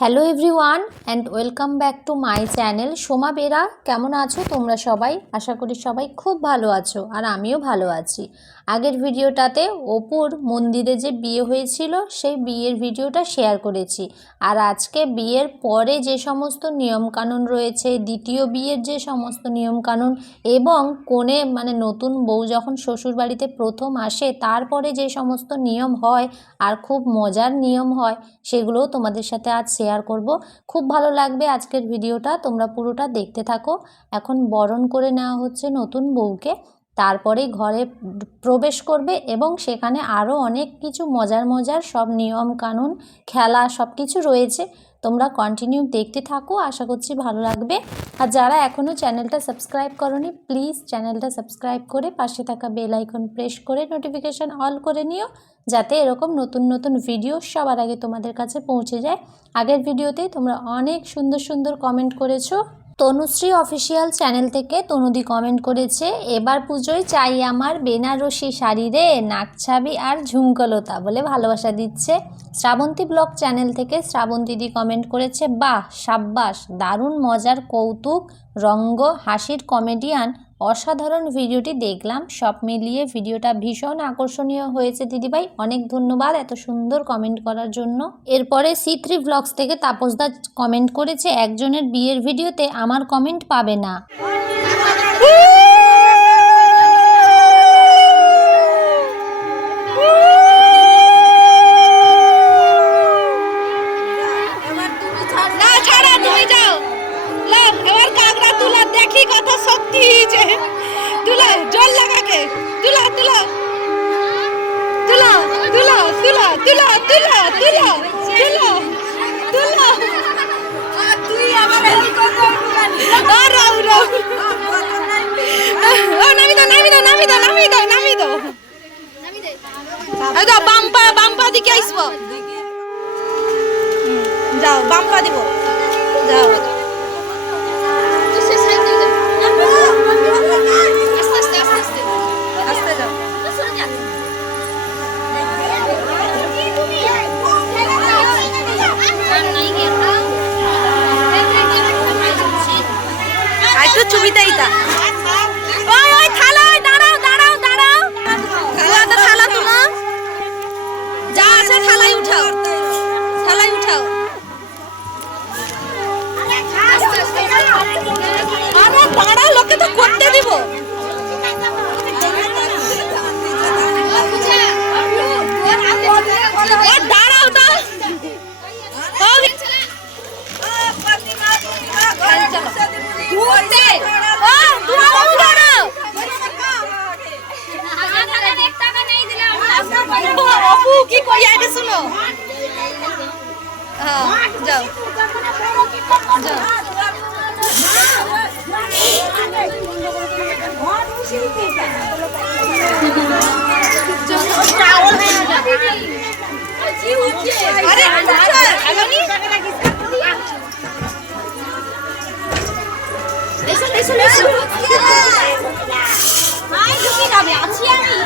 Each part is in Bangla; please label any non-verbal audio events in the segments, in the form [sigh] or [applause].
Hello everyone and welcome back to my channel Soma Bera, কেমন আছো তোমরা সবাই? আশা করি সবাই খুব ভালো আছো আর আমিও ভালো আছি। আগের ভিডিওটাতে অপুর মন্দিরে যে বিয়ে হয়েছিল, সেই বিয়ের ভিডিওটা শেয়ার করেছি। আর আজকে বিয়ের পরে যে সমস্ত নিয়মকানুন রয়েছে, দ্বিতীয় বিয়ের যে সমস্ত নিয়মকানুন এবং কোণে মানে নতুন বউ যখন শ্বশুরবাড়িতে প্রথম আসে, তারপরে যে সমস্ত নিয়ম হয় আর খুব মজার নিয়ম হয়, সেগুলোও তোমাদের সাথে আজ শেয়ার করব। খুব ভালো লাগবে আজকের ভিডিওটা, তোমরা পুরোটা দেখতে থাকো। এখন বরণ করে নেওয়া হচ্ছে নতুন বউকে। তারপরে ঘরে প্রবেশ করবে এবং সেখানে আরও অনেক কিছু মজার মজার সব নিয়ম কানুন, খেলা সব কিছু রয়েছে। তোমরা কন্টিনিউ দেখতে থাকো, আশা করছি ভালো লাগবে। আর যারা এখনও চ্যানেলটা সাবস্ক্রাইব করনি প্লিজ চ্যানেলটা সাবস্ক্রাইব করে পাশে থাকা বেল আইকন প্রেস করে নোটিফিকেশান অল করে নিও, যাতে এরকম নতুন নতুন ভিডিও সবার আগে তোমাদের কাছে পৌঁছে যায়। আগের ভিডিওতেই তোমরা অনেক সুন্দর সুন্দর কমেন্ট করেছ। তনুশ্রী অফিসিয়াল চ্যানেল থেকে তনুদি কমেন্ট করেছে, এবার পুজোয় চাই আমার বেনারসি শাড়ি রে নাকছাবি আর ঝুমকলতা বলে ভালোবাসা দিচ্ছে। শ্রাবন্তী ব্লগ চ্যানেল থেকে শ্রাবন্তীদি কমেন্ট করেছে, বাহ, সাব্বাস, দারুণ মজার কৌতুক, রঙ্গ, হাসির কমেডিয়ান অসাধারণ ভিডিওটি দেখলাম। সব মিলিয়ে ভিডিওটা ভীষণ আকর্ষণীয় হয়েছে দিদিভাই। অনেক ধন্যবাদ এত সুন্দর কমেন্ট করার জন্য। এরপরে সি থ্রি ব্লগস থেকে তাপসদা কমেন্ট করেছে, একজনের বিয়ের ভিডিওতে আমার কমেন্ট পাবে না। না দেখি কথা সত্যি যে তুলা জল লাগাকে তুলা তুলা তুলা তুলা তুলা তুলা তুলা তুলা তুলা তুলা তুই আমার হেল্প করবি রাউ রাউ নামি দাও নামি দাও নামি দাও নামি দাও নামি দাও। এই দাও বাম্পা বাম্পা দিকে আইসবো। যাও বাম্পা দিব। যাও। কবিতাই তা। হ্যাঁ যাও। হ্যাঁ। আছি আমি।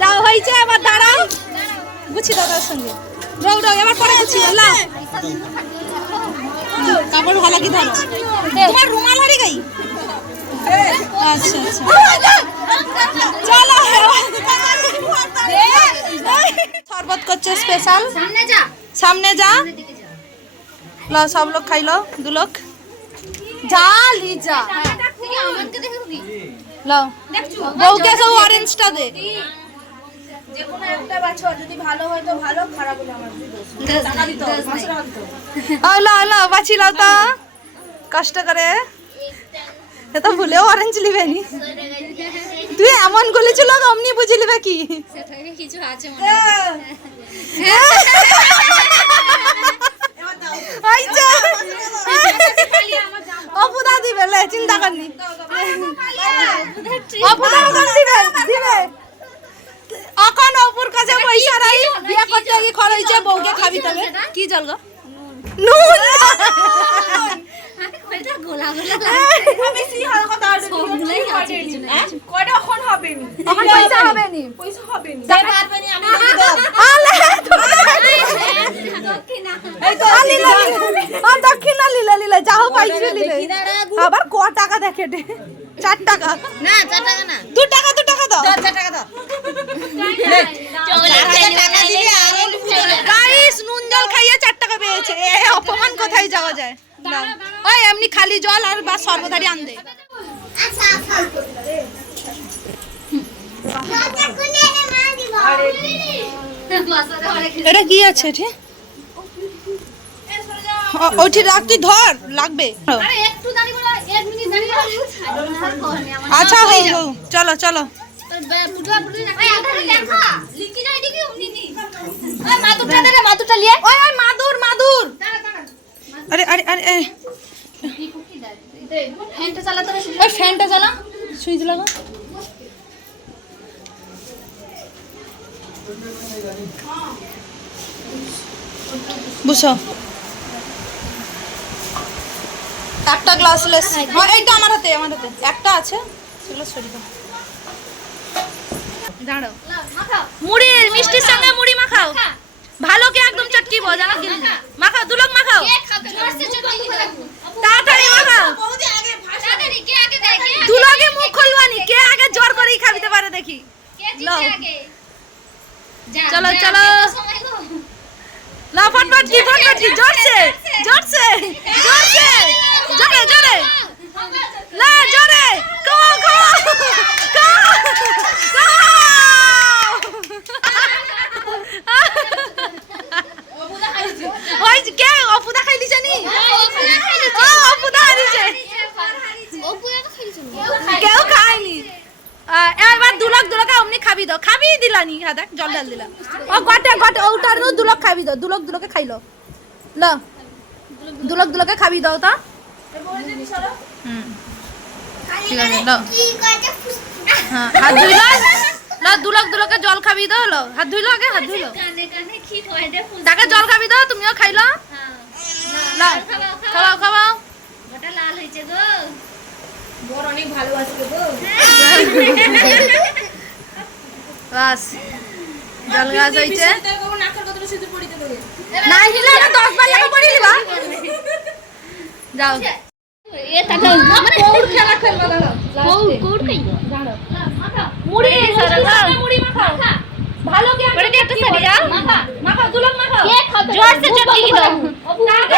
দাও হয়েছে এবার দাঁড়াও। গুছি দাদার সঙ্গে। যাও যাও এবার পরে গুছি আল্লাহ কাপড় ভালো কি ধরো? তোমার রুমাল হারিয়ে গই? আচ্ছা আচ্ছা। চলো শরবত করছে স্পেশাল সামনে যা। সামনে যা। লো সব লোক খাইলো দু লোক। যা লি যা। তুমি বউকে সব অরেঞ্জটা দে। যে কোনো একটা বাচ্চা যদি ভালো হয় তো ভালো খারাপ হলে আমার টাকা দিতে হবে পাঁচশো টাকা দিতে হবে। ও লো লো বাঁচি লো তো। কষ্ট করে। এ তো ভুলেও অরেঞ্জ লিবে নি। তুই এমন গলেছিল অমনি বুঝে লিবে কি? কিছু আছে মনে হয়। আইছে অপুদা দিবে লে চিন্তা করনি অপুদা কখন দিবে দিবে এখন অপুর কাছে পয়সা নাই বিয়ে করতে গিয়ে খরচ হয়েছে বউকে খাবি তবে কি জল গো নুন ওইটা গোলা গোলা বেশি হালকা দাও সবগুলোই আছে কিছু না কিছু। কয়টা এখন হবে নি এখন পয়সা হবে নি পয়সা হবে নি আলে আলি লালি আ দক্ষিণা লিলে লিলে যাও পাইছে লিলে আবার ক টাকা দেখে দে। চার টাকা। না চার টাকা না। দু টাকা দু টাকা দাও গাইস নুন জল খাইয়ে চার টাকা পেয়েছে এ অপমান কোথায় যাওয়া যায়। ওই এমনি খালি জল আর বা সর্বদারি আন দে বাসারে অনেক এটা কি আছে রে ওইটি রাখ তুই ধর লাগবে। আচ্ছা হো হো চলো চলো। মাদুরটা মাদুরটা লিয়ে ওই মাদুর মাদুর। আরে আরে আরে। ফ্যানটা জ্বালা সুইচ লাগা। বুঝছ? একটা গ্লাস লেস হ্যাঁ এইটা আমার হাতে আমার হাতে। একটা আছে সেগুলো সরি দাও। দাঁড়াও। মুড়ি মিষ্টির সঙ্গে মুড়ি মাখাও। ভালো কি একদম চটকি বো জানা গিল মাখাও দুলক মাখাও। কে তাড়াতাড়ি মাখাও। কে কে দুলকে মুখ খুলবানি কে আগে জোর করেই খাবিতে পারে দেখি। কে লাও। চলো, চলো। কত সময় গো? লা ফটফট কি ফটফট কি? জোরছে জোরছে জোরছে। জোরে জোরে। লা জোরে। কও কও কও। ওই কে? অপুদা খাইলি জানি ও অপুদা হারিছে। কেউ খায়নি। এবার দুলক দুলকে অমনি খাবি দাও খাবি দিলানি হ্যাঁ জল ডাল দিলাম ও গটে গটে ওটার নু দুলক খাবি দাও দুলক দুলকে খাইলো। ল। দুলক দুলকে খাবি দাও তা। হুম। ঠিক আছে দাও হ্যাঁ হাত ধুইল ল দুলক দুলকে জল খাবি দাও ল হাত ধুইল আগে হাত ধুইল। কানে কানে কি হয় রে ফুল তাকে জল খাবি দাও তুমিও খাইলো? হ্যাঁ। খাওয়াও, খাওয়াও। খাওয়াও লাল হয়েছে গো। বর অনেক ভালোবাসবে গো। বাস জল গাছ দেবে না হিলা না দশ বার লাগে পড়ি লিবা যাও। এ টাকা মানে কৌড় খেলা খেলবা দাঁড়াও কৌড় কৌড় খাইবো দাঁড়াও। মাখা মুড়ি সারা মুড়ি মাখাও ভালো কি ওটা দিয়ে একটা সারি দাও মাখা মাখাও দুলক মাখাও কে খাবে জোরসে চটকি দাও?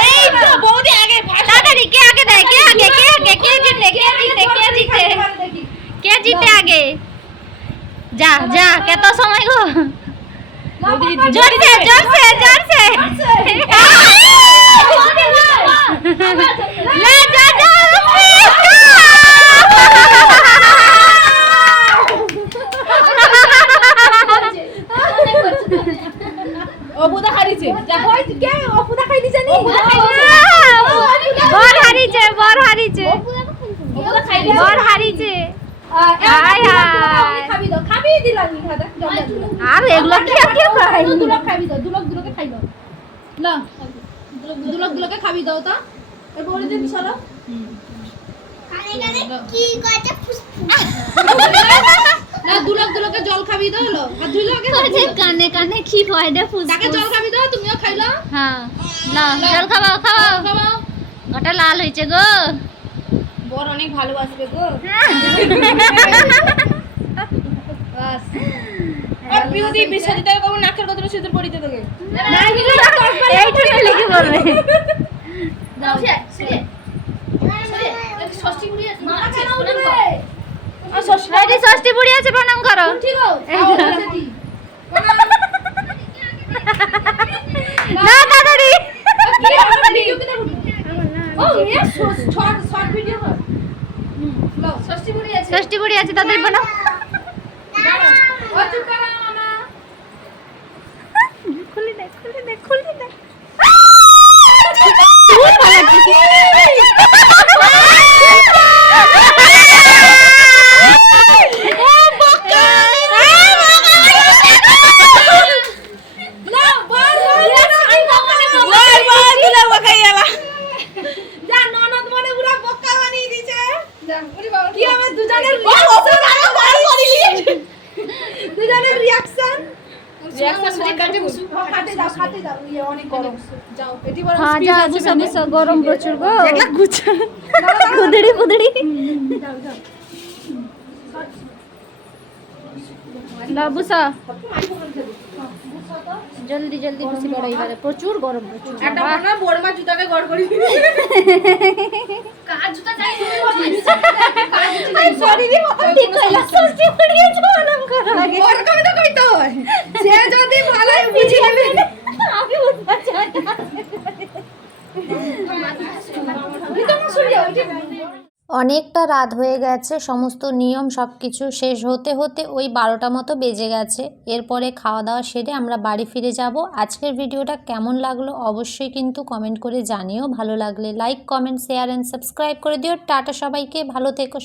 এই তো বৌদি আগে তাড়াতাড়ি কে আগে দেয়? কে আগে কে আগে কে জিতে কে জিতে কে জিতে? কে জিতে আগে? যা যা কত সময় গো? জোরসে জোরসে জোরসে লে যা যা অপুদা হারিছে যা। কে অপুদা বর হারিছে বর হারিছে বর হারিছে হাই হায়। খাবি দাও খাবি আর এগুলো কি কেউ দুলক খাবি দাও দুলক দুলকে খাবি দাও তা। এ বড়ি দিন চলো। না দুলক দুলকে জল খাবি দাও লো হাত ধুইলো আগে কানে কানে কি হয় রে ফুস তাকে জল খাবি দাও তুমিও খাইলো। হ্যাঁ। না জল খাওয়াও খাওয়াও খাওয়াও ওটা লাল হয়েছে গো। বর অনেক ভালোবাসবে গো। বাস। আর বিউটি বিশ্বজিৎ কবু নাকের কতটা সিঁদুর পড়িতে না এইটুকু লিখে বলবে গুড়ি আছে মাথা কেন উঠবে আর ষষ্ঠী ষষ্ঠী বুড়ি আছে প্রণাম করো। [laughs] না কর [laughs] ষষ্ঠী বুড়ি আছে। তাদের মামা। খুলি দে খুলি দে খুলি দে। [laughs] না বার বার বার দিলে বকাই গেলা যা ননদ মনে পুরো বক্কা বানিয়ে দিছে কি হবে দুজনের রিঅ্যাকশন বার করিলি দুজনের রিঅ্যাকশন রিঅ্যাকশন কাটে কাটে দাও কাটে দাও ইয়ে অনেক গরম যাও বড় যা বুসা বুসা গরম প্রচুর গো। কুদড়ি কুদড়ি লা জলদি জলদি বসি বড় এবারে প্রচুর গরম প্রচুর। একটা মনে হয় বড়মা জুতাকে গড় করি। কার জুতা চাই? শরীরে মাথা ঠিক কইলা ষষ্ঠী বুড়ি জনম করা। লাগে ওরকম তো কইতে হয় সে যদি ভালো বুঝি নেবে আমি বুঝতে চাই অনেকটা রাত হয়ে গেছে, সমস্ত নিয়ম সব কিছু শেষ হতে হতে ওই বারোটা মতো বেজে গেছে। এরপরে খাওয়া দাওয়া সেরে আমরা বাড়ি ফিরে যাব। আজকের ভিডিওটা কেমন লাগল অবশ্যই কিন্তু কমেন্ট করে জানিও। ভালো লাগলে like, comment, share and subscribe করে দিও। টাটা সবাইকে, ভালো থেকো